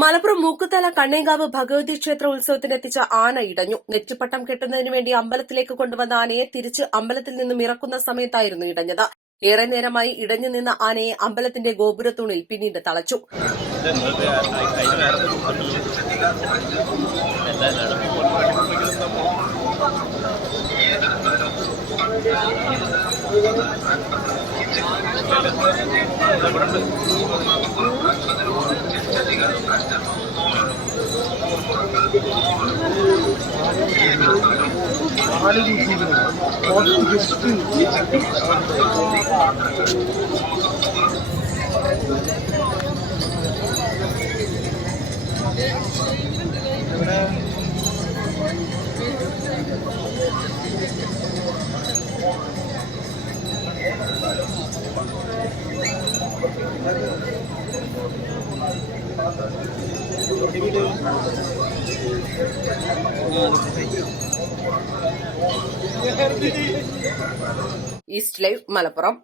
മലപ്പുറം മൂക്കുതല കണ്ണേങ്കാവ് ഭഗവതി ക്ഷേത്ര ഉത്സവത്തിനെത്തിച്ച ആന ഇടഞ്ഞു. നെറ്റിപ്പട്ടം കെട്ടുന്നതിനു വേണ്ടി അമ്പലത്തിലേക്ക് കൊണ്ടുവന്ന ആനയെ തിരിച്ച് അമ്പലത്തിൽ നിന്നും ഇറക്കുന്ന സമയത്തായിരുന്നു ഇടഞ്ഞത്. ഏറെ നേരമായി ഇടഞ്ഞു നിന്ന ആനയെ അമ്പലത്തിന്റെ ഗോപുരത്തൂണിൽ പിന്നീട് തളച്ചു. East live Malappuram.